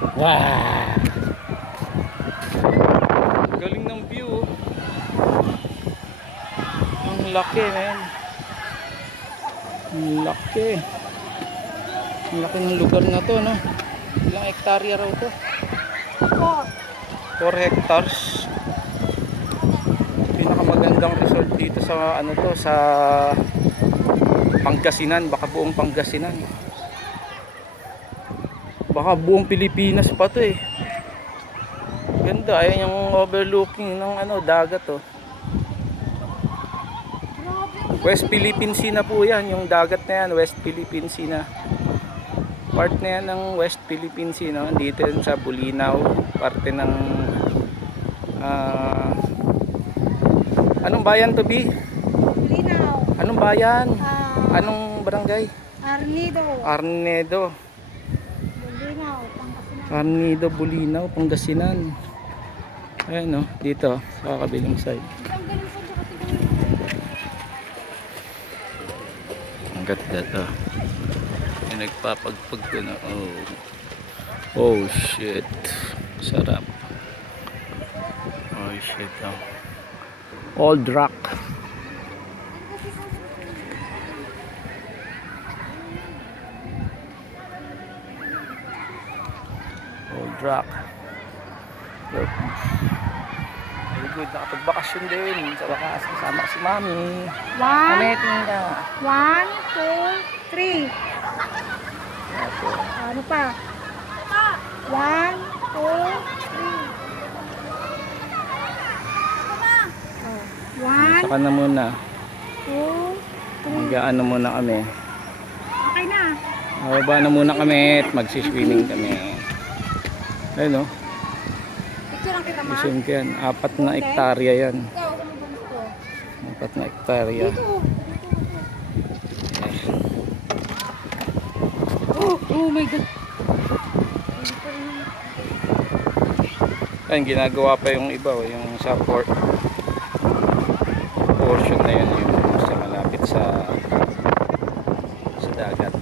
Wow! Galing ng view. Ang laki, man. Ang laki. Ang laki ng lugar na to, no? Ilang hektarya raw to? 4 hectares. Pinakamagandang resort dito sa ano to, sa Pangasinan, baka buong Pangasinan. Baka buong Pilipinas pa to eh. Ganda, ayan yung overlooking ng ano, dagat oh. West Philippine Sea na po yan, yung dagat na yan, West Philippine Sea na. Part na yan ng West Philippine Sea, no? Dito yun sa Bulinaw, parte ng anong bayan to, Bi? Bulinaw. Anong bayan? Anong barangay? Arnido. Arnedo. Bulinaw, Pangasinan. Arnido, Bulinaw, Pangasinan. Ayan no, dito sa kabilang side. Ang ganda to. May nagpapagpag ko na. Oh shit. Sarap. Oh shit. Oh. Old Rock. Old Rock. Very good. Nakapagbakasyon din. Sa wakas, kasama si Mami. Kamitin ka. 1, 2, 3. Ano pa? 1, 2, 3. 1, Saka na muna. 2, 3. Mag-ano muna kami. Okay na. Mababa na muna kami at magsiswimming kami. Ayun no. Picture lang kita, ma. Isip ko yan. 4 na hektarya yan. Ikaw, ano ba gusto? 4 na hektarya. Oh my God. Ayun, ginagawa pa yung iba. Yung sa port. Portion na yun. Yung sa malapit sa dagat.